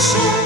show.